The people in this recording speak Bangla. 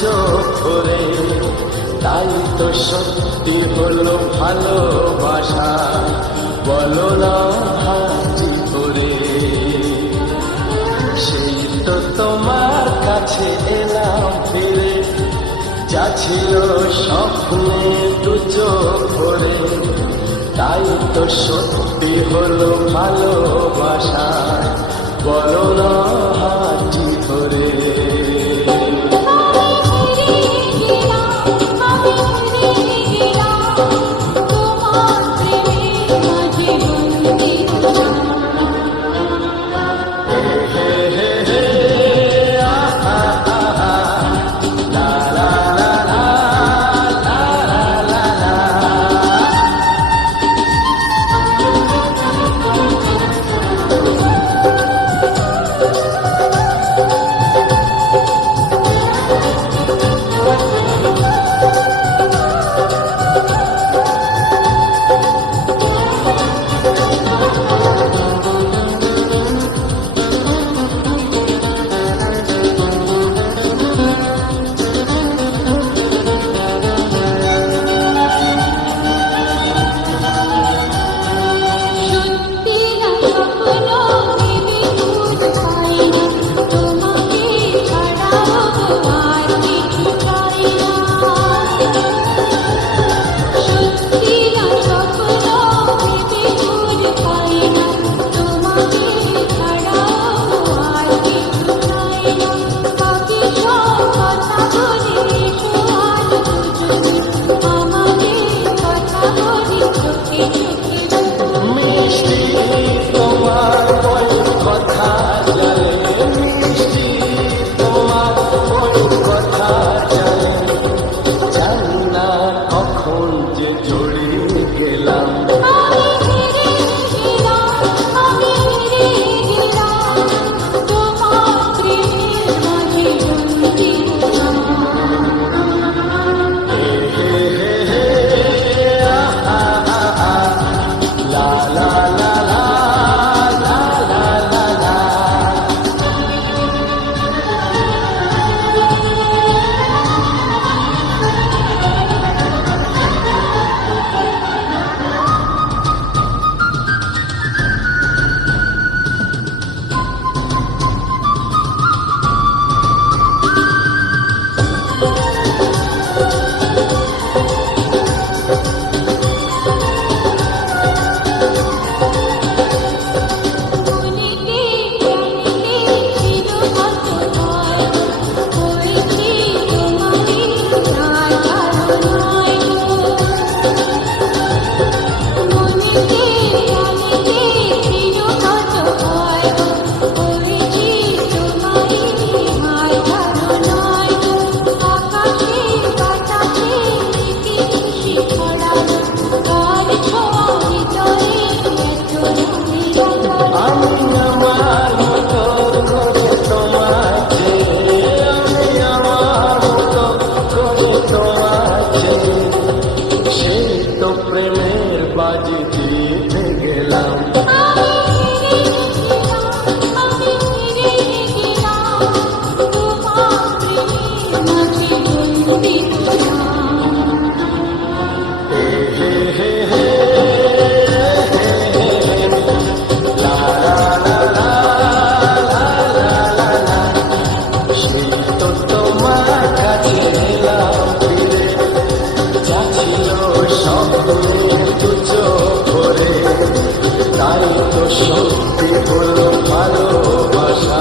চোখ ভরে তাই তো সত্যি হলো ভালোবাসা। বলো না হাজি করে, সেই তো তোমার কাছে এলাম ফিরে, যা ছিল স্বপ্নে দু চোখ তাই তো সত্যি হলো ভালোবাসা। বলো না তাই তো সত্যি হলো ভালোবাসা।